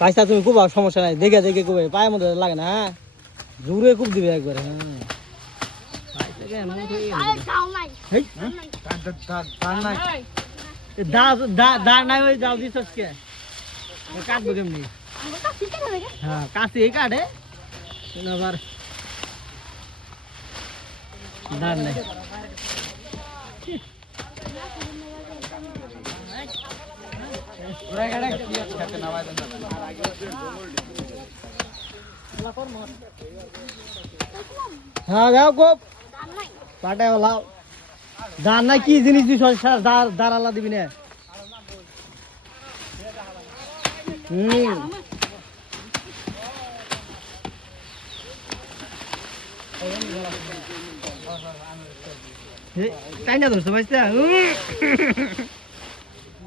পয়সা তুমি খুব সমস্যা নাই, দেখে দেখে খুব পায়ের মধ্যে লাগে না, হ্যাঁ জোরে খুব দিবে একবারে। দাঁড় নাই ওই যাও দিস কে কাটবো কেমনি? হ্যাঁ কাছে কাটে আবার দাঁড় নাই। হ্যাঁ যাও খুব পাটে লাও দাঁড় নাই কি জিনিস দিস দাঁড় আল্লাহ দিবি না। তাই না ধরছো ভাইস্তা